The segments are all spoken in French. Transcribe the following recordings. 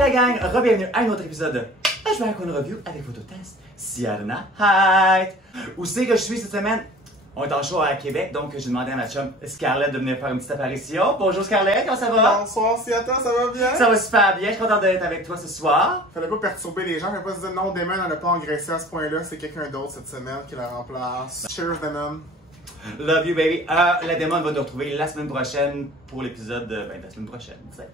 la gang, re-bienvenue à un autre épisode de Je vais une review avec Phototest. Siarna Height. Où c'est que je suis cette semaine? On est en show à Québec, donc j'ai demandé à ma chum Scarlett de venir faire une petite apparition. Bonjour Scarlett, comment ça va? Bonsoir Siata, ça va bien? Ça va super bien, je suis content d'être avec toi ce soir. Fallait pas perturber les gens, fallait pas se dire non, Damon n'en a pas engraissé à ce point-là, c'est quelqu'un d'autre cette semaine qui la remplace. Cheers Damon. Love you baby. La démon va nous retrouver la semaine prochaine pour l'épisode de la semaine prochaine, tu sais.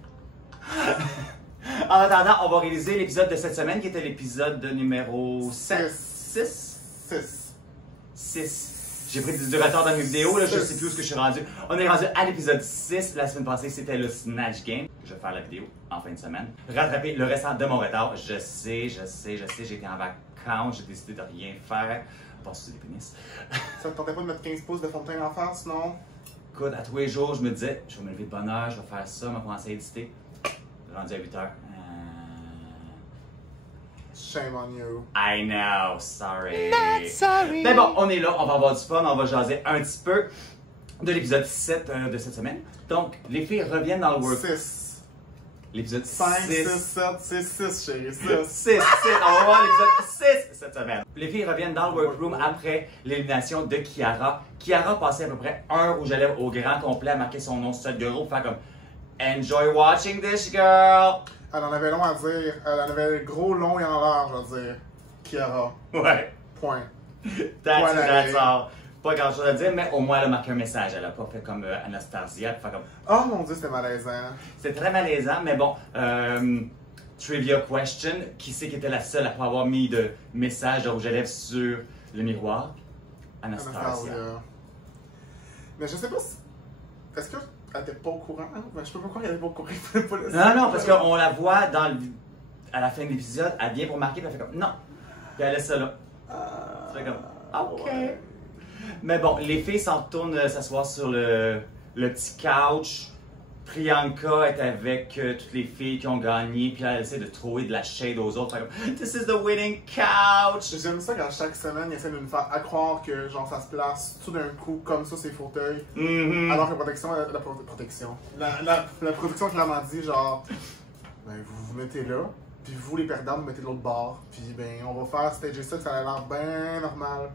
En attendant, on va réaliser l'épisode de cette semaine qui était l'épisode numéro 6. J'ai pris du retard dans mes vidéos, là, je sais plus où ce que je suis rendu. On est rendu à l'épisode 6. La semaine passée, c'était le Snatch Game. Je vais faire la vidéo en fin de semaine. Rattraper le restant de mon retard. Je sais, j'étais en vacances, j'ai décidé de rien faire. Pas sur des pénis. Ça te tentait pas de mettre 15 pouces de fond de teint en face, non? Écoute, à tous les jours, je me disais, je vais me lever de bonne heure, je vais faire ça, je vais commencer à éditer. Rendu à 8 heures. Shame on you. I know, sorry. Not sorry. Mais bon, on est là, on va avoir du fun, on va jaser un petit peu de l'épisode 7 de cette semaine. Donc, les filles reviennent dans le work. 6. L'épisode 5, 6. 6, 7, c'est 6 chérie, 6, on va voir l'épisode 6 cette semaine. Les filles reviennent dans le workroom après l'élimination de Kiara. Kiara passait à peu près 1 heure où j'allais au grand complet à marquer son nom sur cette gros pour faire comme Enjoy watching this girl. Elle en avait long à dire, elle en avait gros, long et en large à dire. Kiara. Ouais. Point. That's all. Pas grand chose à dire, mais au moins elle a marqué un message. Elle a pas fait comme Anastasia, pour faire comme. Oh mon dieu, c'était malaisant. C'était très malaisant, mais bon. Trivia question. Qui c'est qui était la seule à pas avoir mis de message de rouge à lèvres sur le miroir? Anastasia. Mais je sais pas si. Est-ce qu'elle était pas au courant? Ben, je peux pas croire qu'elle était pas au courant. Non, parce qu'on la voit à la fin de l'épisode, elle vient pour marquer, puis elle fait comme non. Puis elle laisse ça là. Ça fait comme OK. Ouais. Mais bon, les filles s'en retournent s'asseoir sur le petit couch. Priyanka est avec toutes les filles qui ont gagné, puis elle essaie de trouver de la shade aux autres. Comme, This is the winning couch! J'aime ça quand chaque semaine, ils essaient de nous faire croire que genre ça se place tout d'un coup comme ça ces fauteuils. Alors que la production clairement dit genre ben vous vous mettez là, puis vous les perdants vous mettez de l'autre bord, puis ben on va faire stager ça que ça a l'air bien normal.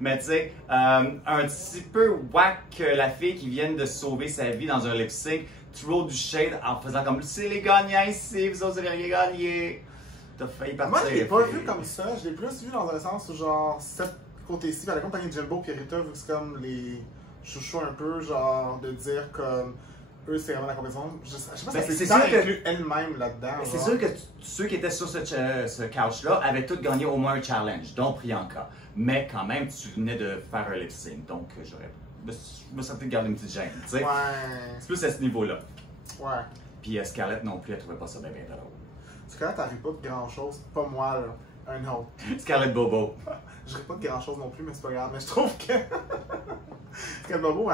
Mais tu sais, un petit peu whack que la fille qui vient de sauver sa vie dans un lip sync, trop du shade en faisant comme c'est les gagnants ici, vous autres vous avez rien gagné. T'as failli partir. Moi je l'ai pas vu comme ça, je l'ai plus vu dans un sens où genre cette côté-ci, par exemple, Jimbo et Rita, vu que c'est comme les chouchous un peu, genre de dire comme eux c'est vraiment la compétition. Je sais pas si c'est sûr que elle-même là-dedans. C'est sûr que ceux qui étaient sur ce couch-là avaient tous gagné au moins un challenge, dont Priyanka. Mais quand même, tu venais de faire un lip sync, donc je me sentais de garder une petite gêne, tu sais. Ouais. C'est plus à ce niveau-là. Ouais. Puis Scarlett non plus, elle trouvait pas ça bien drôle. Scarlett t'arrives pas de grand-chose, pas moi là, un autre. Scarlett Bobo. Je ris pas de grand-chose non plus, mais c'est pas grave. Mais je trouve que Scarlett Bobo,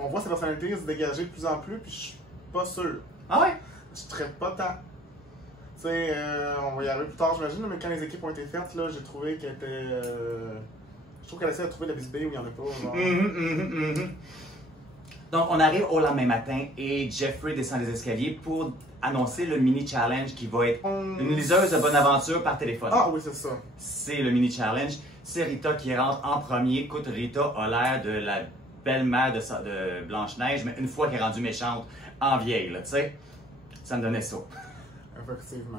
on voit sa personnalité se dégager de plus en plus, puis je suis pas sûr. Ah ouais? Je traite pas tant. Tu sais, on va y arriver plus tard, j'imagine, mais quand les équipes ont été faites, là, j'ai trouvé qu'elle était. Je trouve qu'elle essaie de trouver la bisbille où il n'y en a pas. Genre. Donc, on arrive au lendemain matin et Jeffrey descend les escaliers pour annoncer le mini-challenge qui va être une liseuse de bonne aventure par téléphone. Ah oui, c'est ça. C'est le mini-challenge. C'est Rita qui rentre en premier. Écoute, Rita a l'air de la belle-mère de Blanche-Neige, mais une fois qu'elle est rendue méchante, en vieille, là, tu sais. Ça me donnait ça. Effectivement.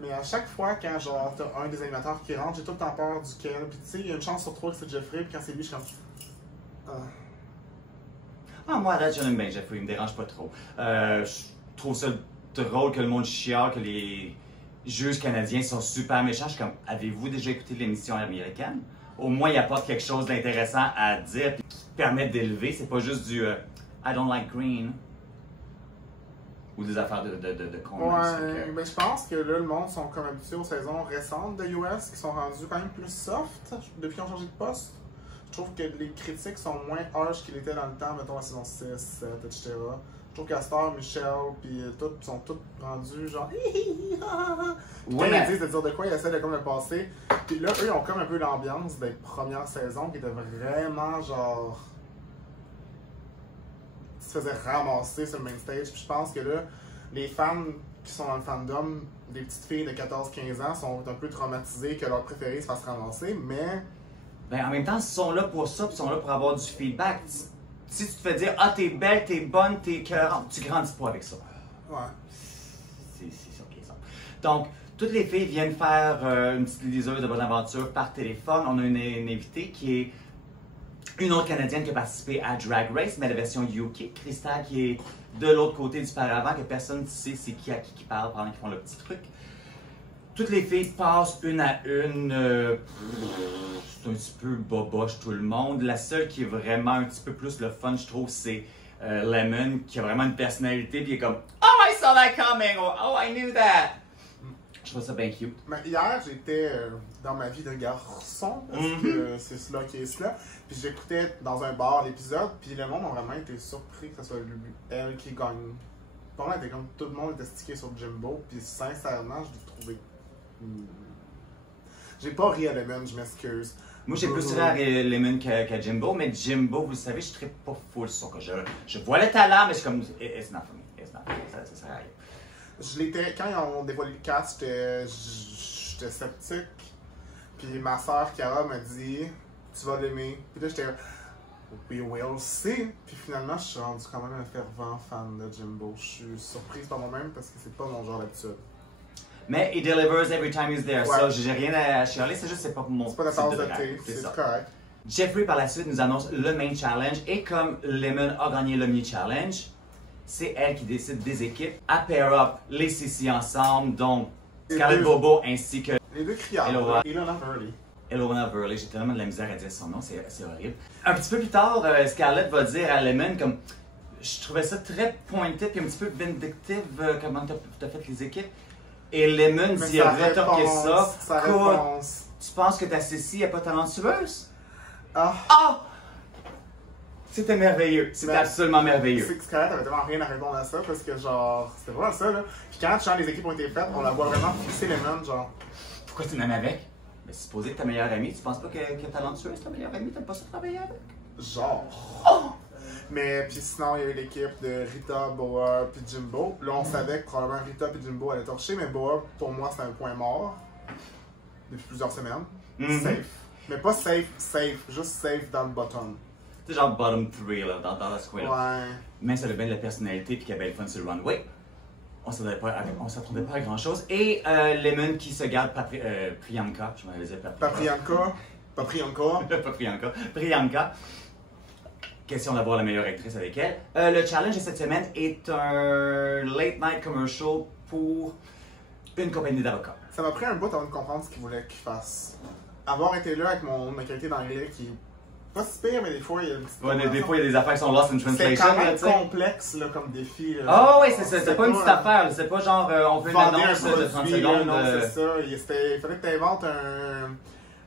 Mais à chaque fois, quand genre t'as un des animateurs qui rentre, j'ai tout le temps peur duquel. Puis tu sais, il y a une chance sur 3 que c'est Jeffrey, puis quand c'est lui, je suis comme. Ah, moi, là, j'aime bien Jeffrey, il me dérange pas trop. Je trouve ça drôle que le monde chiale, que les juges canadiens sont super méchants. Je suis comme, avez-vous déjà écouté l'émission américaine? Au moins, il apporte quelque chose d'intéressant à dire, puis qui permet d'élever. C'est pas juste du I don't like green. Ou des affaires de con. Ouais, ben je pense que là, le monde sont comme habitués aux saisons récentes de US qui sont rendues quand même plus soft depuis qu'ils ont changé de poste. Je trouve que les critiques sont moins harsh qu'ils étaient dans le temps, mettons la saison 6, 7, etc. Je trouve qu'Astor, Michel, puis tout sont tous rendus genre quand ils disent de dire de quoi, ils essaient de comme le passer. Puis là, eux, ils ont comme un peu l'ambiance des premières saisons qui était vraiment genre. se faisaient ramasser sur le main stage. Puis je pense que là, les fans qui sont dans le fandom, des petites filles de 14-15 ans, sont un peu traumatisées que leur préféré se fasse ramasser, mais... Ben, en même temps, ils sont là pour ça, puis ils sont là pour avoir du feedback. Si tu te fais dire, ah, t'es belle, t'es bonne, t'es écœurante, tu grandis pas avec ça. Ouais. C'est ça qui est ça. Donc, toutes les filles viennent faire une petite liseuse de bonne aventure par téléphone. On a une invitée qui est une autre Canadienne qui a participé à Drag Race, mais la version UK. Krista qui est de l'autre côté du paravent, que personne ne sait c'est qui à qui parle pendant qu'ils font le petit truc. Toutes les filles passent une à une. C'est un petit peu boboche tout le monde. La seule qui est vraiment un petit peu plus le fun, je trouve, c'est Lemon, qui a vraiment une personnalité, puis il est comme « Oh, I saw that coming! » ou « Oh, I knew that! » Je trouve ça bien cute. Mais hier, j'étais dans ma vie de garçon, parce que c'est cela qui est cela. Puis j'écoutais dans un bar l'épisode, puis le monde a vraiment été surpris que ce soit elle qui gagne. Pour moi, était comme tout le monde était stické sur Jimbo, puis sincèrement, je l'ai trouvé. J'ai pas ri à Lemon, je m'excuse. Moi, j'ai plus ri à Lemon qu'à Jimbo, mais Jimbo, vous le savez, je ne pas full sur ça. Je vois le talent, mais je suis comme it's not for me. It's not for me. Ça sert à rien. Je l'étais, quand ils ont dévoilé le cast, j'étais sceptique. Puis ma soeur Cara m'a dit tu vas l'aimer. Puis là j'étais we will see. Puis finalement je suis rendu quand même un fervent fan de Jimbo. Je suis surprise par moi-même parce que c'est pas mon genre d'habitude. Mais he delivers every time he's there. Ouais. Ça, j'ai rien à chialer, c'est juste c'est pas mon c'est pas la tasse de thé, c'est ça. correct. Jeffrey par la suite nous annonce le main challenge et comme Lemon a gagné le mini challenge, c'est elle qui décide des équipes à pair up les CC ensemble, donc Scarlett Bobo ainsi que les deux criards, Ilona Verley. Ilona Verley. J'ai tellement de la misère à dire son nom, c'est horrible. Un petit peu plus tard, Scarlett va dire à Lemon comme je trouvais ça très pointé puis un petit peu vindictive comment t'as fait les équipes. Et Lemon dit rétorquer ça. Sa réponse. Tu penses que ta CC n'est pas talentueuse? Ah! Ah! C'était merveilleux. C'était absolument merveilleux. C'est que Scarlett avait tellement rien à répondre à ça parce que genre, c'était vraiment ça là. Puis quand les équipes ont été faites, on la voit vraiment fixer Lemon, genre. Pourquoi tu m'aimes avec? Mais supposé que ta meilleure amie, tu penses pas qu'elle est talentueuse, ta meilleure amie, t'aimes pas ça travailler avec? Genre. Oh! Mais puis sinon, il y a eu l'équipe de Rita, Boa puis Jimbo. Là, on savait que probablement Rita puis Jimbo allaient torcher, mais Boa, pour moi, c'est un point mort depuis plusieurs semaines. Safe. Mais pas safe, juste safe dans le bottom. C'est genre bottom 3 là, dans la square. Ouais. Mais ça a bien de la personnalité puis qu'elle avait le fun sur le runway. On s'attendait pas à grand chose. Et Lemon qui se garde Priyanka, je m'en allais dire Priyanka. Question d'avoir la meilleure actrice avec elle. Le challenge de cette semaine est un late night commercial pour une compagnie d'avocats. Ça m'a pris un bout avant de comprendre ce qu'ils voulaient qu'ils fassent. Avoir été là avec ma qualité d'anglais qui est pas si pire, mais des fois il y a une petite. Ouais, des fois il y a des affaires qui sont lost in translation. C'est quand même là, complexe là, comme défi. Ah oui, c'est ça. C'est pas une petite affaire. C'est pas genre on fait une annonce de 30 secondes. Non, c'est ça. Il fallait que tu inventes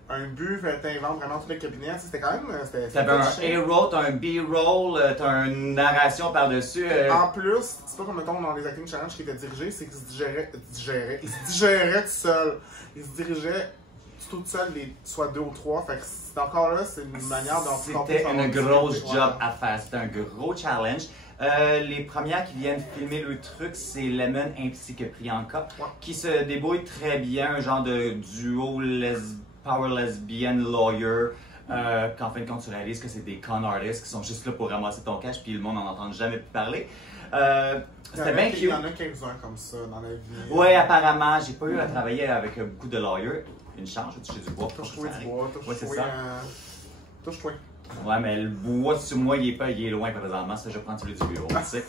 un but, t'inventes vraiment tous les cabinets. C'était quand même. T'avais un A-roll, t'as un B-roll, t'as une narration par-dessus. En plus, c'est pas comme mettons dans les acting challenge qui étaient dirigés, c'est qu'ils se digéraient tout seul. Ils se dirigeaient tout seul, soit 2 ou 3. Fait que c'est encore là, c'est une manière d'en C'était une grosse job à faire. C'était un gros challenge. Les premières qui viennent filmer le truc, c'est Lemon ainsi que Priyanka, qui se débrouillent très bien, un genre de duo power lesbian lawyer. Qu'en fin de compte, tu réalises que c'est des con artists qui sont juste là pour ramasser ton cash, puis le monde n'en entend jamais plus parler. C'était bien cute. Il y en a quelques-uns comme ça dans la vie. Ouais, apparemment, j'ai pas eu à travailler avec beaucoup de lawyers. Une chance, j'ai touché du bois. Touche-toi du bois, touche-toi. Ouais, mais le bois sur moi, il est loin présentement, ça je prends celui du bureau, tu sais.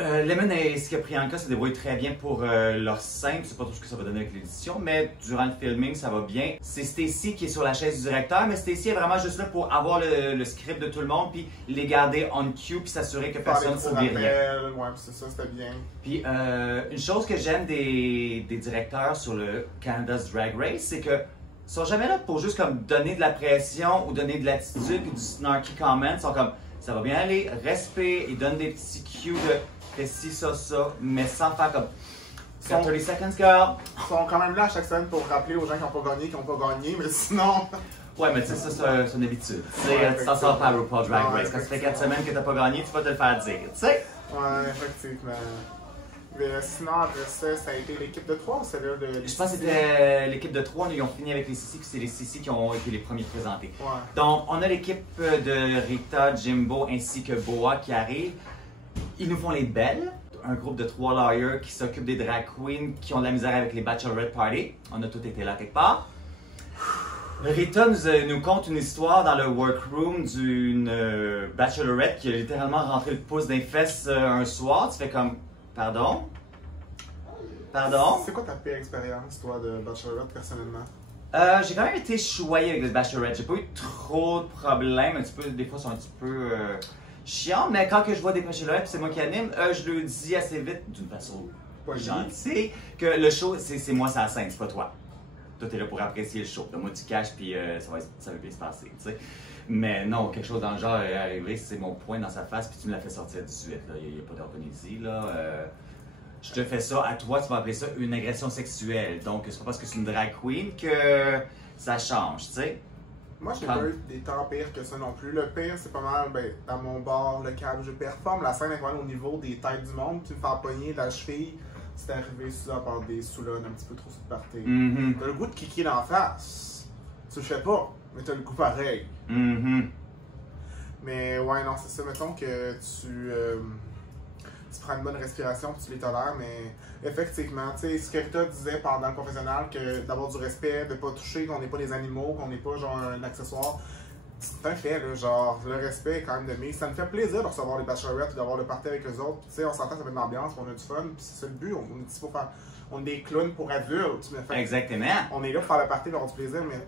Lemon et Priyanka se débrouillent très bien pour leur scène. Je sais pas tout ce que ça va donner avec l'édition, mais durant le filming, ça va bien. C'est Stacy qui est sur la chaise du directeur, mais Stacy est vraiment juste là pour avoir le script de tout le monde, puis les garder on cue, puis s'assurer que personne n'oublie rien. Ouais, c'est ça, c'était bien. Puis une chose que j'aime des directeurs sur le Canada's Drag Race, c'est que ils sont jamais là pour juste comme donner de la pression ou donner de l'attitude puis du snarky comment. Ils sont comme ça va bien aller, respect, ils donnent des petits cues de fais ci, ça, mais sans faire comme 30 seconds, girl. Ils sont quand même là à chaque semaine pour rappeler aux gens qui n'ont pas gagné, mais sinon. Ouais, mais tu sais, ça, c'est une habitude. Tu sais, Ouais, tu t'en sors pas à RuPaul Drag Ouais, Race. Quand ça fait 4 effectivement. semaines que t'as pas gagné, tu vas te le faire dire, tu sais. Ouais, effectivement. Mais sinon, après ça a été l'équipe de 3 ou celle-là de. Je pense que c'était l'équipe de 3, ils ont fini avec les Sissi, puis c'est les Sissi qui ont été les premiers présentés. Ouais. Donc, on a l'équipe de Rita, Jimbo ainsi que Boa qui arrive. Ils nous font les belles. Un groupe de 3 lawyers qui s'occupent des drag queens qui ont de la misère avec les bachelorette party. On a tous été là quelque part. Rita nous conte une histoire dans le workroom d'une bachelorette qui a littéralement rentré le pouce d'un fesses un soir. Tu fais comme, pardon? Pardon? C'est quoi ta pire expérience, toi, de Bachelorette, personnellement? J'ai quand même été choyé avec les bachelorettes. J'ai pas eu trop de problèmes. Un petit peu, des fois, ils sont un petit peu chiants. Mais quand que je vois des bachelorettes puis c'est moi qui anime, je le dis assez vite, d'une façon Polie. gentille, que le show, c'est moi, c'est la scène, c'est pas toi. Toi, t'es là pour apprécier le show. Donne-moi du cash puis ça va bien se passer, tu sais. Mais non, quelque chose dans le genre est arrivé, c'est mon point dans sa face puis tu me l'as fait sortir tout de suite. Il n'y a pas d'orthonésie, là. Je te fais ça à toi, tu vas appeler ça une agression sexuelle. Donc, c'est pas parce que c'est une drag queen que ça change, tu sais. Moi, j'ai pas eu des temps pires que ça non plus. Le pire, c'est pas mal, ben, à mon bar, le câble, je performe. La scène est quand même au niveau des têtes du monde, puis me faire pogner la cheville, c'est arrivé souvent par des sous-lones un petit peu trop sous-partés. T'as le goût de kicker d'en face. Tu le fais pas, mais t'as le goût pareil. Mais ouais, non, c'est ça. Mettons que tu prends une bonne respiration puis tu les tolères, mais effectivement, tu sais, ce que Rita disait pendant le confessionnal, que d'avoir du respect, de pas toucher, qu'on n'est pas des animaux, qu'on n'est pas genre un accessoire, c'est un fait, là, genre, le respect est quand même de mise. Ça me fait plaisir de recevoir les bachelorettes, d'avoir le party avec eux autres, tu sais, on s'entend, ça fait de l'ambiance, on a du fun, puis c'est ça le but, on est ici pour faire, on est des clowns pour adultes, mais fait, Exactement. on est là pour faire le party, avoir du plaisir, mais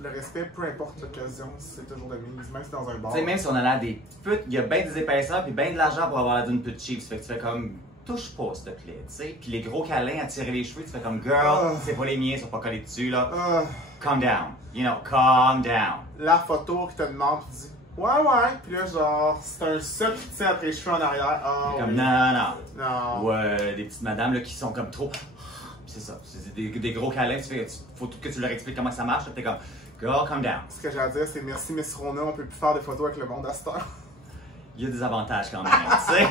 le respect, peu importe l'occasion, c'est toujours de mise, même si c'est dans un bar. Tu sais, même si on a l'air des putes, il y a bien des épaisseurs puis bien de l'argent pour avoir l'air d'une pute cheap. Ça fait que tu fais comme, touche pas, s'il te plaît, tu sais. Puis les gros câlins à tirer les cheveux, tu fais comme, girl, c'est pas les miens, ils sont pas collés dessus, là. Calm down. You know, calm down. La photo qui te demande, tu dis, ouais, puis là, genre, c'est un seul qui tient après les cheveux en arrière. Oh, Comme, oui. non. Non. Ou des petites madames là, qui sont comme trop. C'est ça. C'est des gros câlins. Faut que tu leur expliques comment ça marche. T'es comme, girl, calm down. Ce que j'ai à dire, c'est merci Miss Rona, on peut plus faire de photos avec le monde à cette heure. Il y a des avantages quand même, tu sais.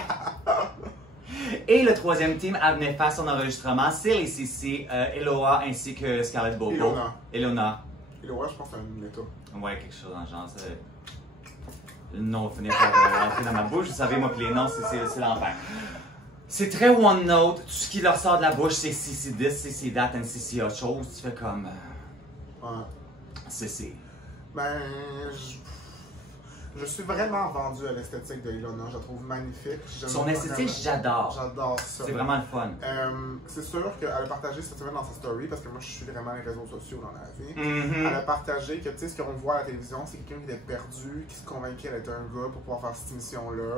Et le troisième team à venir faire son enregistrement, c'est les CC, Eloa ainsi que Scarlett Bobo. Ilona. Eloa, je pense que c'est un état. Ouais, quelque chose dans le genre. Le nom finit par rentrer dans ma bouche. Vous savez, moi, que les noms, c'est l'enfer. C'est très one note. Tout ce qui leur sort de la bouche, c'est CC this, CC that, and CC autre chose. Tu fais comme. Ouais. CC. Ben, je suis vraiment vendu à l'esthétique de Ilona. Je la trouve magnifique. Son esthétique, j'adore. J'adore ça. C'est vraiment le fun. C'est sûr qu'elle a partagé cette semaine dans sa story, parce que moi je suis vraiment les réseaux sociaux dans la vie. Elle a partagé que, tu sais, ce qu'on voit à la télévision, c'est quelqu'un qui était perdu, qui se convainquait d'être un gars pour pouvoir faire cette émission-là.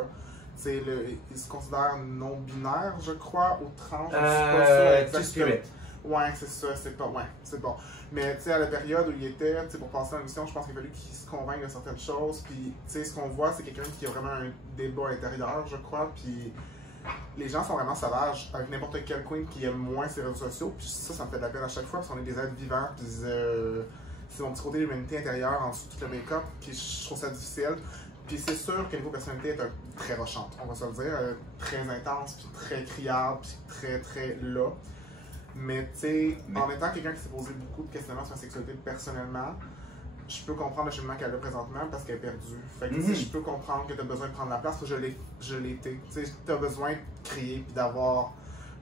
Tu sais, il se considère non-binaire, je crois, ou trans. Je suis pas sûr Two-spirit. Ouais, c'est ça, c'est pas. Ouais, c'est bon. Mais tu sais, à la période où il était, tu sais, pour passer dans l'émission, je pense qu'il a fallu qu'il se convainque de certaines choses. Puis, tu sais, ce qu'on voit, c'est quelqu'un qui a vraiment un débat intérieur, je crois. Puis, les gens sont vraiment sauvages avec n'importe quelle queen qui aime moins ses réseaux sociaux. Puis, ça me fait de la peine à chaque fois, parce qu'on est des êtres vivants. Puis, c'est mon petit côté d'humanité intérieure en dessous de tout le make-up. Puis, je trouve ça difficile. Puis, c'est sûr que niveau personnalité, elle est très rochante, on va se le dire. Très intense, puis très criarde, puis très, très là. Mais tu sais, en étant quelqu'un qui s'est posé beaucoup de questionnements sur la sexualité personnellement, je peux comprendre le cheminement qu'elle a présentement parce qu'elle est perdue. Fait que tu sais, je peux comprendre que tu as besoin de prendre la place, parce que je l'ai été. Tu sais, tu as besoin de crier puis d'avoir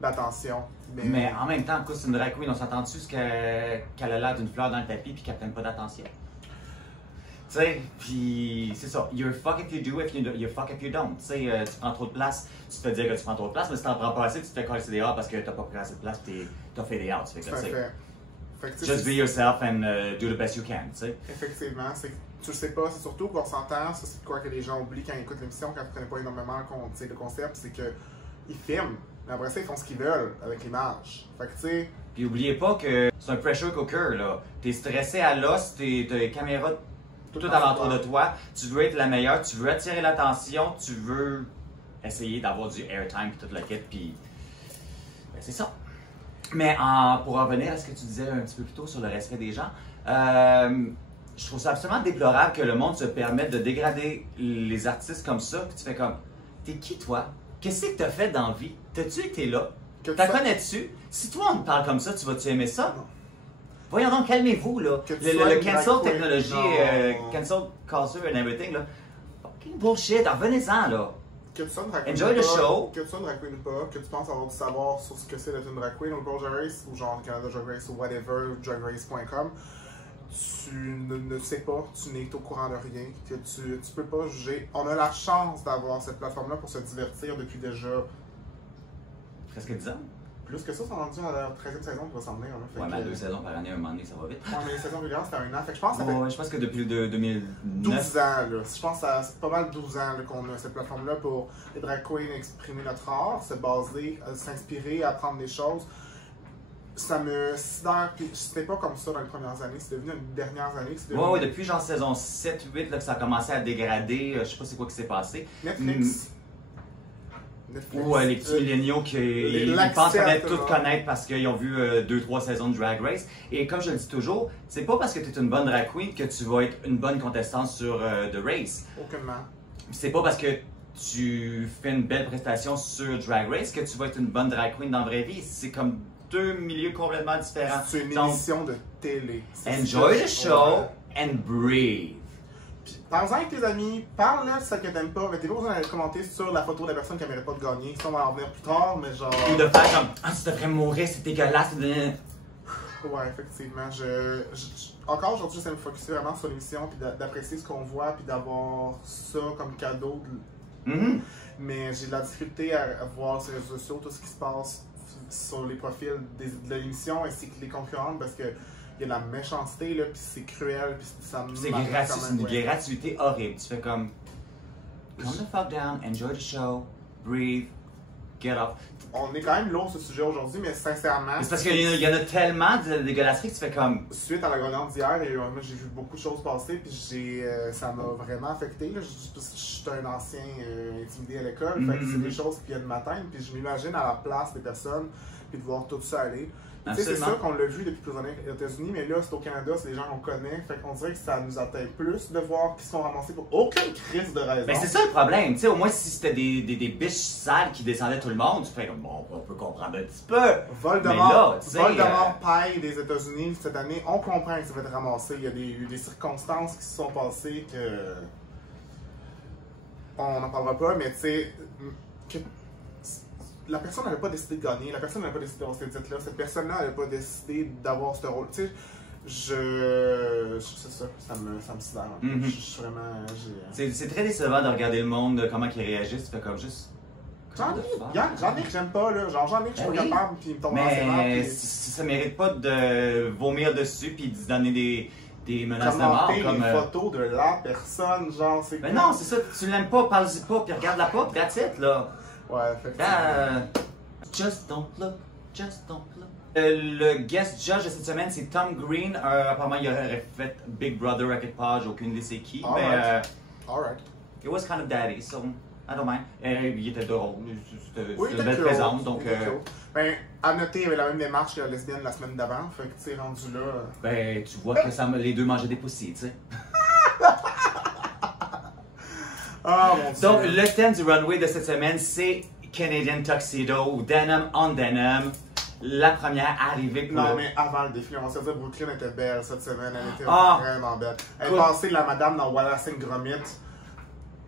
l'attention. Mais en même temps, c'est une drag queen, on s'entend-tu qu'elle a l'air d'une fleur dans le tapis puis qu'elle prenne pas d'attention? Tu sais, puis c'est ça. You're fuck if you do, you're fuck if you don't. Tu sais, tu prends trop de place, tu te fais dire que tu prends trop de place, mais si t'en prends pas assez, tu te fais coller des dehors parce que t'as pas pris assez de place et t'as fait des outs. Just be yourself and do the best you can, tu sais. Effectivement, tu le sais pas, c'est surtout qu'on s'entend, ça c'est quoi que les gens oublient quand ils écoutent l'émission, quand ils ne connaissent pas énormément le concept, c'est qu'ils filment, mais après ça ils font ce qu'ils veulent avec l'image. Fait que tu sais. Puis oubliez pas que c'est un pressure cooker, là. T'es stressé à l'os, t'as les caméras tout alentour de toi, tu veux être la meilleure, tu veux attirer l'attention, tu veux essayer d'avoir du airtime et toute la quête, puis ben, c'est ça. Mais pour revenir à ce que tu disais un petit peu plus tôt sur le respect des gens, je trouve ça absolument déplorable que le monde se permette de dégrader les artistes comme ça. Puis tu fais comme, t'es qui toi? Qu'est-ce que t'as fait dans la vie? T'as-tu été là? T'en connais-tu? Si toi on te parle comme ça, tu vas-tu aimer ça? Non. Voyons donc, calmez-vous là. Le cancel technology, cancel culture and everything là. Fucking bullshit, revenez-en là. Que tu sois une drag queen Enjoy the show. Que tu sois une drag queen ou pas, que tu penses avoir du savoir sur ce que c'est d'être une drag queen au Drag Race ou genre Canada Drag Race ou whatever, dragrace.com, tu ne sais pas, tu n'es au courant de rien, que tu peux pas juger. On a la chance d'avoir cette plateforme-là pour se divertir depuis déjà presque 10 ans. Plus que ça, c'est rendu à la 13e saison qui va s'en venir. Hein, ouais, mais 2 saisons par année, un moment donné, ça va vite. Ouais, mais les saisons régulières, c'était 1 an. Fait que je pense que ça fait je pense que depuis 2009. 12 ans, là. Je pense que c'est pas mal 12 ans qu'on a cette plateforme-là pour les drag queens exprimer notre art, se baser, s'inspirer, apprendre des choses. Ça me sidère, puis c'était pas comme ça dans les premières années, c'est devenu une dernière année. Ouais, depuis genre saison 7-8 que ça a commencé à dégrader, je sais pas c'est quoi qui s'est passé. Netflix. Ou les petits milléniaux qui pensent connaître tout connaître parce qu'ils ont vu 2-3 saisons de Drag Race. Et comme je le dis toujours, c'est pas parce que tu es une bonne drag queen que tu vas être une bonne contestante sur The Race. Aucunement. C'est pas parce que tu fais une belle prestation sur Drag Race que tu vas être une bonne drag queen dans la vraie vie. C'est comme deux milieux complètement différents. C'est une émission de télé. Enjoy the show and breathe. Parle-en avec tes amis, parle-leur de ça que t'aimes pas, mais t'es pas besoin d'aller commenter sur la photo de la personne qui mérite pas de gagner. Ça, on va en revenir plus tard, mais genre. Ou de faire comme, ah, tu devrais mourir, c'est dégueulasse. Ouais, effectivement. Encore aujourd'hui, j'essaie de me focusser vraiment sur l'émission, puis d'apprécier ce qu'on voit, puis d'avoir ça comme cadeau. Mais j'ai de la difficulté à voir sur les réseaux sociaux tout ce qui se passe sur les profils de l'émission ainsi que les concurrentes parce que. Il y a de la méchanceté, là, puis c'est cruel, puis ça me c'est une gratuité horrible. Tu fais comme, calm the fuck down, enjoy the show, breathe, get off. On est quand même lourd sur ce sujet aujourd'hui, mais sincèrement. C'est parce qu'il y en a tellement de dégueulasseries que tu fais comme. Suite à la grognante d'hier, moi j'ai vu beaucoup de choses passer, puis ça m'a vraiment affecté. Là. Je suis un ancien intimidé à l'école, fait que c'est des choses qui viennent m'atteindre, puis je m'imagine à la place des personnes, puis de voir tout ça aller. C'est sûr qu'on l'a vu depuis plusieurs années aux États-Unis, mais là, c'est au Canada, c'est des gens qu'on connaît. Fait qu'on dirait que ça nous atteint plus de voir qu'ils sont ramassés pour aucune crise de raison. Ben c'est ça le problème. Tu sais, au moins, si c'était des biches sales qui descendaient tout le monde, tu fais comme, bon, on peut comprendre un petit peu. Voldemort paille des États-Unis cette année, on comprend que ça va être ramassé. Il y a des circonstances qui se sont passées que. On n'en parlera pas, mais tu sais. La personne n'avait pas décidé de gagner, la personne n'avait pas décidé d'avoir cette titre-là, cette personne-là n'avait pas décidé d'avoir ce rôle. Tu sais, c'est ça, ça me sidère. Je suis vraiment. C'est très décevant de regarder le monde, comment ils réagissent, tu fais comme juste. J'en ai que j'aime pas, là. Genre, j'en ai que je suis pas capable, puis ils me tombent dans ses mains. Mais ça mérite pas de vomir dessus, puis de donner des menaces de mort. Comme une photo de la personne, genre, c'est. Mais non, c'est ça, tu l'aimes pas, parle-y pas, puis regarde-la pas, puis that's it, là. Ouais, effectivement. Just don't look, just don't look. Le guest judge de cette semaine, c'est Tom Green. Apparemment, il aurait fait Big Brother à quelque part, j'ai aucune idée c'est qui. Alright. It was kind of daddy, so I don't mind. Il était drôle, c'était une belle cool. présence, donc. Ben, à noter, il y avait la même démarche que la lesbienne la semaine d'avant, fait que tu sais, rendu là. Ben, tu vois que les deux mangeaient des poussies, tu sais. Oh, mon Dieu. Donc, le thème du runway de cette semaine, c'est Canadian Tuxedo ou Denim on Denim. La première arrivée pour. Non, mais avant le défilé, on va se dire Brooklyn était belle cette semaine. Elle était vraiment belle. Elle est passée de la madame dans Wallace and Gromit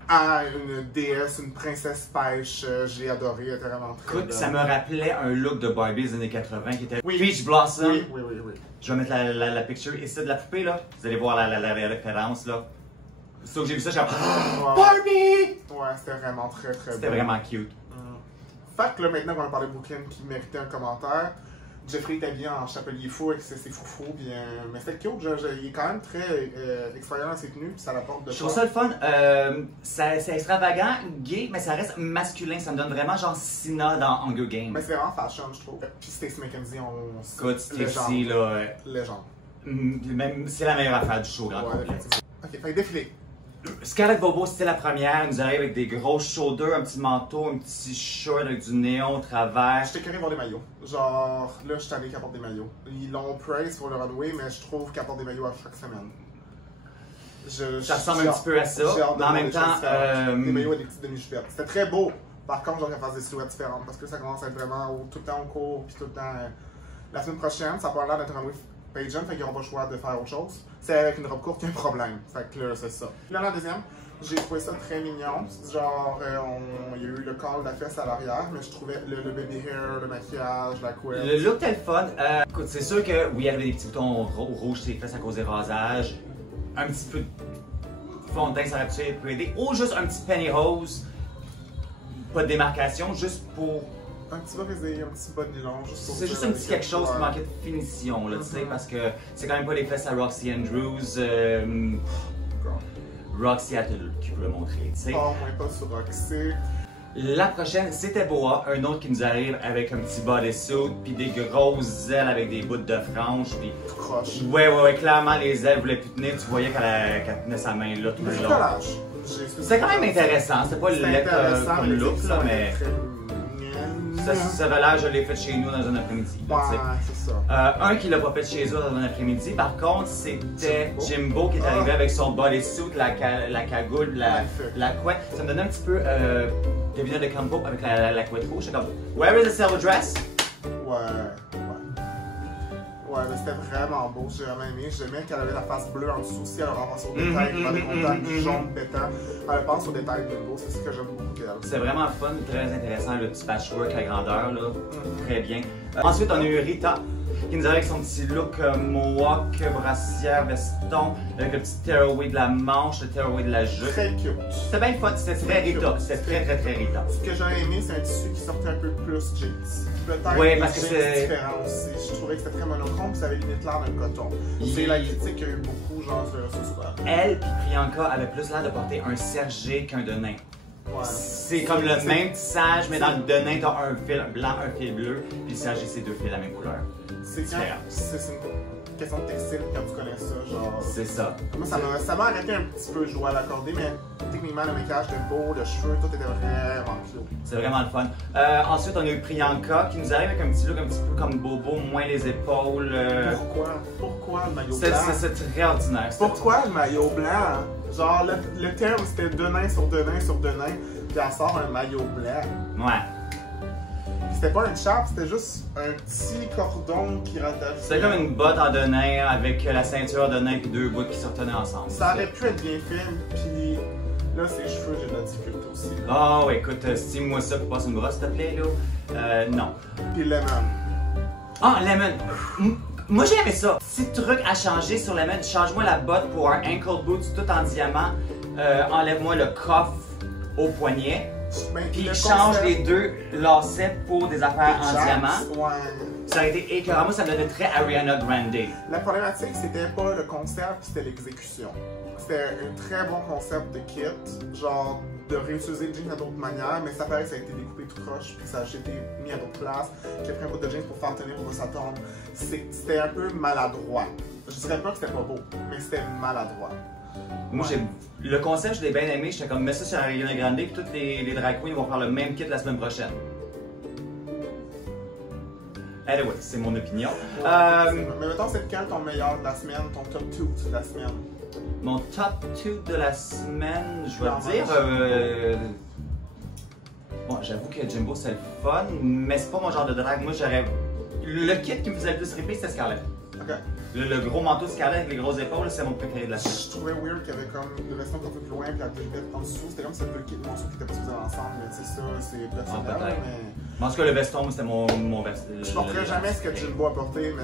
à une déesse, une princesse pêche. J'ai adoré, elle était vraiment très belle. Ça me rappelait un look de Barbie des années 80 qui était Peach Blossom. Oui. Je vais mettre la picture ici de la poupée, là. Vous allez voir la référence, là. Sauf que j'ai vu ça, j'ai Barbie! Ouais, c'était vraiment très très beau. C'était vraiment cute. Fait que là, maintenant qu'on a parlé de Brooklyn qui méritait un commentaire, Jeffrey est habillé en chapelier fou avec ses foufous, puis, mais c'était cute, il est quand même très extravagant dans ses tenues, puis ça l'apporte de. Je trouve ça le fun, c'est extravagant, gay, mais ça reste masculin, ça me donne vraiment genre Sina dans Hunger Games. Mais c'est vraiment fashion, je trouve. Puis Stacey McKenzie, Écoute, Stacey, là. Légende. C'est la meilleure affaire du show, grand complet. Ok, fait défilé. Scarlett Bobo, c'était la première. Elle nous arrive avec des gros shoulders, un petit manteau, un petit short avec du néon au travers. J'étais curé voir des maillots. Genre, là, je suis allé qu'elle porte des maillots. Ils l'ont praise pour le runway, mais je trouve qu'elle porte des maillots à chaque semaine. Ça ressemble un petit peu à ça, mais en même temps... Des maillots avec des petites demi-jupettes. C'était très beau. Par contre, j'aurais fait des silhouettes différentes parce que ça commence à être vraiment tout le temps au cours, puis tout le temps... La semaine prochaine, ça a pas l'air d'être un runway pageant, fait qu'ils n'auront pas le choix de faire autre chose. C'est avec une robe courte qu'il y a un problème. Fait que là, c'est ça. Là, la deuxième, j'ai trouvé ça très mignon. Genre, il y a eu le col de la fesse à l'arrière, mais je trouvais le baby hair, le maquillage, la couette. Le look était le fun. Écoute, c'est sûr que oui, elle avait des petits boutons rouges sur les fesses à cause des rasages. Un petit peu de fond de teint, ça aurait pu aider. Ou juste un petit pantyhose. Pas de démarcation, juste pour... Un petit bas brisé, un petit bas de nylon, juste pour... C'est juste un petit quelque chose qui manquait de finition, là, tu sais, parce que c'est quand même pas les fesses à Roxy Andrews. Roxy a qui peut le montrer, tu sais. Oh, moins pas sur Roxy. La prochaine, c'était Boa, un autre qui nous arrive avec un petit bodysuit, puis des grosses ailes avec des bouts de franges, puis... Croche. Ouais, clairement, les ailes voulaient plus tenir, tu voyais qu'elle tenait sa main là tout le long. C'est quand même intéressant, c'est pas le lettre comme look, là, mais... Ça avait l'air, je l'ai fait chez nous dans un après-midi. Ouais, c'est ça. Un qui l'a pas fait chez eux dans un après-midi, par contre, c'était Jimbo qui est arrivé avec son bodysuit, la cagoule, la couette. Ça me donnait un petit peu Davina de Campo avec la couette rouge. J'étais comme, where is the silver dress? Ouais, mais c'était vraiment beau, j'ai vraiment aimé. J'aimais qu'elle avait la face bleue en dessous aussi, elle ramasse au détail, elle avait des contacts jaune pétant. Elle pense au détail de beau, c'est ce que j'aime beaucoup d'elle. C'est vraiment fun, très intéressant, le petit patchwork à grandeur, là. Très bien. Ensuite, on a eu Rita, qui nous arrive avec son petit look mohawk, brassière, veston, avec le petit tearaway de la manche, le tearaway de la jupe. Très cute. C'était bien fun, c'était très Rita, c'était très Rita. Ce que j'aurais aimé, c'est un tissu qui sortait un peu plus jeans. Peut-être ouais, parce que c'est différent aussi. Je trouvais que c'était très monochrome, puis ça avait limite l'air d'un coton. C'est la critique qu'il y a eu beaucoup, genre sur les réseaux sociaux. Elle et Priyanka avaient plus l'air de porter un sergé qu'un de nain. Ouais. C'est comme le même tissage, mais dans le de nain, t'as un fil blanc, un fil bleu, puis le sergé, c'est deux fils de la même couleur. C'est une question de textile quand tu connais ça, genre. C'est ça. Moi, ça m'a arrêté un petit peu, je dois l'accorder, mais techniquement, le maquillage était beau, le cheveu, tout était vraiment clos. C'est vraiment le fun. Ensuite, on a eu Priyanka qui nous arrive avec un petit look un petit peu comme Bobo, moins les épaules. Pourquoi le maillot blanc? C'est très ordinaire. Pourquoi le maillot blanc? Genre, le terme c'était deux nains sur deux nains sur deux nains, puis elle sort un maillot blanc. Ouais. C'était pas une chape, c'était juste un petit cordon qui rattachait. C'était comme une botte en de nain avec la ceinture de nain puis deux bouts qui se retenaient ensemble. Ça aurait pu être bien fait, puis là, ses cheveux, j'ai de la difficulté aussi. Oh, écoute, stime-moi ça pour passer une brosse, s'il te plaît, là. Non. Puis Lemon. Ah, Lemon! Moi, j'ai aimé ça. Petit truc à changer sur Lemon, change-moi la botte pour un ankle boot tout en diamant. Enlève-moi le coffre au poignet. Puis change les deux lacets pour des affaires en diamant. Ouais. Ça aurait été écœurant. Moi, ça me donnait très Ariana Grande. La problématique, c'était pas le concept, c'était l'exécution. C'était un très bon concept de kit, genre de réutiliser le jean à d'autres manières, mais ça paraît que ça a été découpé tout croche, puis ça a été mis à d'autres places, qu'il a pris un bout de jeans pour faire tenir pour que ça tombe. C'était un peu maladroit. Je dirais pas que c'était pas beau, mais c'était maladroit. Moi, le concept, je l'ai bien aimé. J'étais comme, mets ça sur Ariana Grande, puis toutes les drag queens vont faire le même kit la semaine prochaine. Anyway, c'est mon opinion. Mais mettons, c'est lequel ton meilleur de la semaine, ton top 2 de la semaine? Mon top 2 de la semaine, je vais te dire... Bon, j'avoue que Jimbo, c'est le fun, mais c'est pas mon genre de drag. Moi, j'aurais... Le kit qui me faisait le plus ripper, c'était Scarlett. Ok. Le gros manteau de Scarlett avec les grosses épaules, c'est mon préféré de la semaine. Je trouvais weird qu'il y avait comme le veston un peu plus loin, puis la télébête en dessous. C'était comme si c'était deux morceaux qui étaient pas supposés ensemble, mais c'est ça, c'est personnel. Mais en tout cas, le veston, c'était mon veston. Je porterais jamais ce que Jimbo a porté, mais.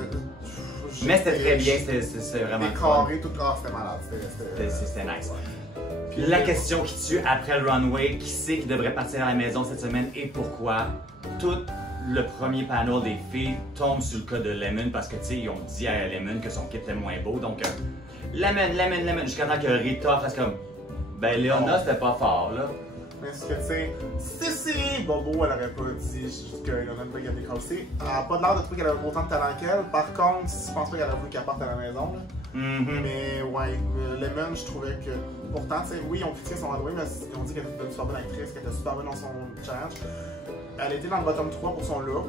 Mais c'était très bien, c'était vraiment. C'était carré, tout carré, c'était malade. C'était nice. Puis la question qui tue après le runway, qui sait qui devrait partir à la maison cette semaine et pourquoi? Tout le premier panel des filles tombe sur le cas de Lemon parce que, tu sais, ils ont dit à Lemon que son kit était moins beau. Donc, Lemon, jusqu'à temps que Rita fasse comme, ben, Léona, c'était pas fort, là. Mais ce que, tu sais, si Bobo, elle aurait pas dit que Léona ne peut pas décrocher, elle n'a pas l'air de trouver qu'elle avait autant de talent qu'elle. Par contre, je pense pas qu'elle a voulu qu'elle parte à la maison, là. Mais, ouais, Lemon, je trouvais que, pourtant, tu sais, oui, ils ont critiqué son runway, mais ils ont dit qu'elle était une super bonne actrice, qu'elle était super bonne dans son challenge. Elle était dans le bottom 3 pour son look.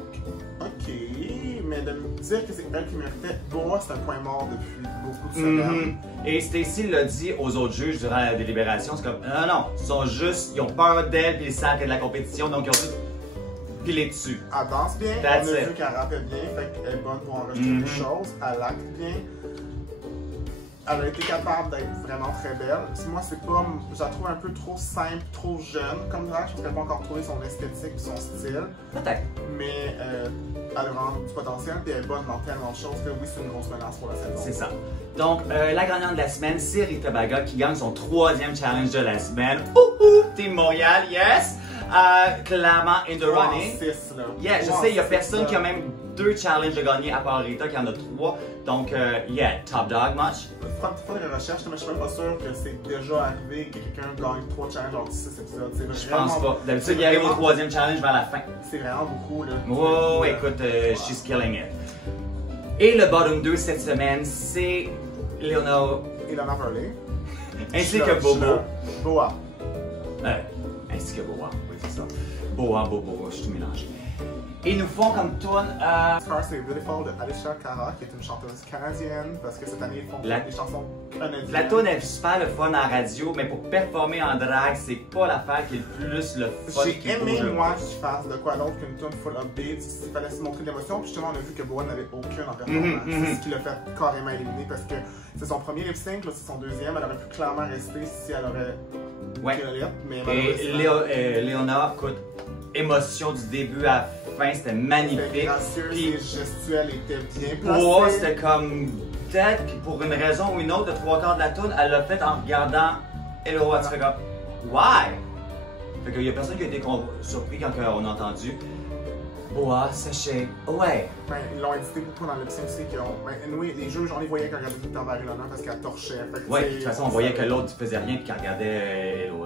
Ok, mais de me dire que c'est elle qui méritait, Boa, c'est un point mort depuis beaucoup de semaines. Et Stacy l'a dit aux autres juges durant la délibération, c'est comme non, ils ont peur d'elle, puis ils savent qu'elle est de la compétition, donc ils ont tout pilé dessus. Elle danse bien, on a vu qu'elle rappait bien, fait qu'elle est bonne pour enregistrer des choses, elle acte bien. Elle a été capable d'être vraiment très belle. Moi, c'est pas. Je la trouve un peu trop simple, trop jeune comme drag. Je pense qu'elle n'a pas encore trouvé son esthétique et son style. Peut-être. Mais elle a vraiment du potentiel et elle est bonne dans tellement de choses que oui, c'est une grosse menace pour la saison. C'est ça. Donc, la gagnante de la semaine, c'est Rita Baga qui gagne son 3e challenge de la semaine. Team Montréal, yes! Clairement in the running. 6, là. Yeah, je sais, il y a personne qui a même 2 challenges de gagner à part Rita qui en a 3. Donc, yeah, top dog much. Faut faire des recherches, mais je suis même pas sûr que c'est déjà arrivé que quelqu'un gagne 3 challenges en 6 épisodes. Je pense pas. D'habitude, il arrive au 3e challenge vers la fin. C'est vraiment beaucoup, là. Oh, écoute, she's killing it. Et le bottom 2 cette semaine, c'est Ilona Verley. ainsi que Bobo. Boa. Ainsi que Boa, oui, c'est ça. Boa, Bobo, je suis tout mélangé. Et nous font comme tune Scars is Beautiful de Alicia Cara, qui est une chanteuse canadienne, parce que cette année ils font des chansons canadiennes. La tune est super le fun en radio, mais pour performer en drag, c'est pas l'affaire qui est le plus le fun. J'ai aimé, moi, qu'ils fassent de quoi d'autre qu'une tune full update. Il fallait se montrer de l'émotion, puis justement, on a vu que Boa n'avait aucune en performance. C'est ce qui l'a fait carrément éliminer, parce que c'est son premier lip sync, là, c'est son deuxième. Elle aurait pu clairement rester si elle aurait. Ouais. Mais et Léona, écoute, émotion du début à la fin, c'était magnifique. C'était gracieux, ses gestuels étaient bien placés. Boa, c'était comme peut-être pour une raison ou une autre, de 3/4 de la tune, elle l'a fait en regardant Hello, tu fais comme why? Fait qu'il y a personne qui a été surpris quand on a entendu Boa, séché, ouais. Ben, ils l'ont édité beaucoup dans le sync, c'est qu'ils ont. Ben, anyway, les juges, on les voyait quand ils regardaient tout le temps vers Ilona parce qu'elle torchait. Ouais, de toute façon, on voyait que l'autre faisait rien puis qu'elle regardait Hello,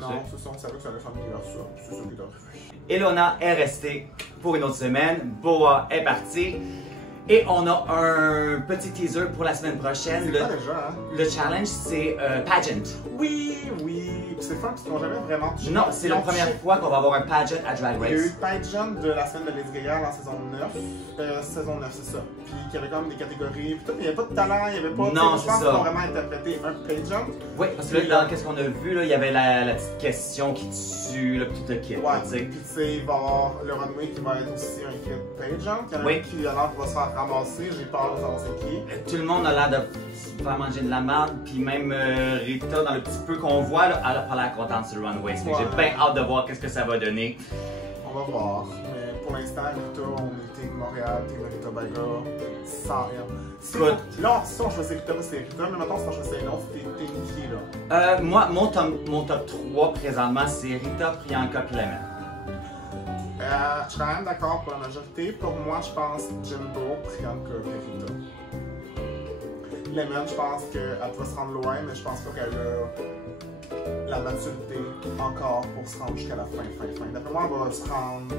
non, c'est ça, on savait que ça allait faire une ça. C'est ça qui est arrivé. Ilona est restée pour une autre semaine. Boa est partie. Et on a un petit teaser pour la semaine prochaine. C'est pas déjà, hein? Le challenge, c'est pageant. Oui. C'est fun parce qu'ils n'ont jamais vraiment. Non, c'est la première fois qu'on va avoir un pageant à Drag Race. Il y a eu le pageant de la semaine de Lady Gaga en saison 9. Saison 9, c'est ça. Puis qu'il y avait comme des catégories. Puis tout, il n'y avait pas de talent, il n'y avait pas. Non, je pense qu'ils ont vraiment interprété un pageant. Oui, parce que là, qu'est-ce qu'on a vu, là, il y avait la petite question qui tue, le petit kit. Ouais, puis tu sais, il va y avoir le runway qui va être aussi un kit pageant. Il y en a qui a l'air va se faire ramasser, j'ai peur de savoir c'est qui. Tout le monde a l'air de se faire manger de la merde, puis même Rita, dans le petit peu qu'on voit, là, elle a pas l'air contente sur le runway. J'ai bien hâte de voir qu'est-ce que ça va donner. On va voir, mais pour l'instant, Rita, on est Team Montréal, Team Rita Baga, sans rien. Là, si on choisit Rita, c'est Rita, mais maintenant, si on choisit un autre, c'était Team qui, là? Moi, mon top 3 présentement, c'est Rita, Priyanka, puis Lemon. Je suis quand même d'accord pour la majorité. Pour moi, je pense Jimbo, Priyanka et Rita. Lemon, je pense qu'elle va se rendre loin, mais je pense pas qu'elle a la maturité encore pour se rendre jusqu'à la fin. D'après moi, elle va se rendre.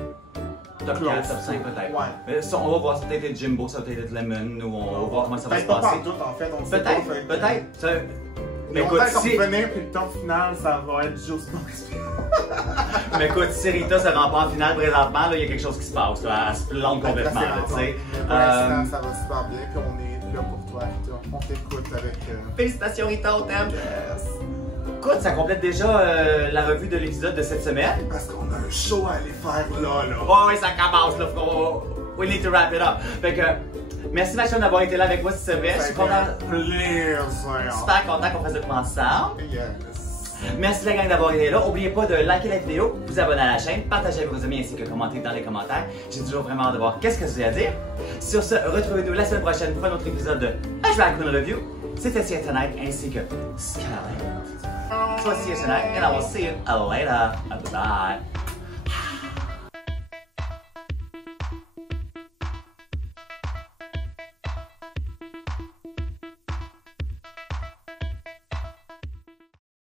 Top 4, top 5 peut-être. Ouais. Mais ça, on va voir, ça peut être Jimbo, ça peut être Lemon, ou on va voir comment ça va se passer. passer. Peut-être pas en fait, on sait pas. Peut-être. Mais écoute, si... revenir, puis le temps final, ça va être juste Mais écoute, si Rita se rend pas en finale présentement, il y a quelque chose qui se passe. Là, elle se plante complètement. Pour l'instant, ça va super bien, puis on est là pour toi, Rita. On t'écoute avec. Félicitations, Rita, on t'aime. Yes. Écoute, ça complète déjà la revue de l'épisode de cette semaine. Parce qu'on a un show à aller faire là. Oh, oui, ça commence, là. We need to wrap it up. Fait que, merci Maxime d'avoir été là avec moi cette semaine. Je suis content. Super content qu'on fasse de quoi ensemble. Yes. Merci la gang d'avoir été là. N'oubliez pas de liker la vidéo, vous abonner à la chaîne, partager avec vos amis ainsi que commenter dans les commentaires. J'ai toujours vraiment hâte de voir qu'est-ce que vous avez à dire. Sur ce, retrouvez-nous la semaine prochaine pour un autre épisode de A Drag Queen Review. C'était Sia Tonight ainsi que Skyline. So see you tonight and I will see you later. Bye.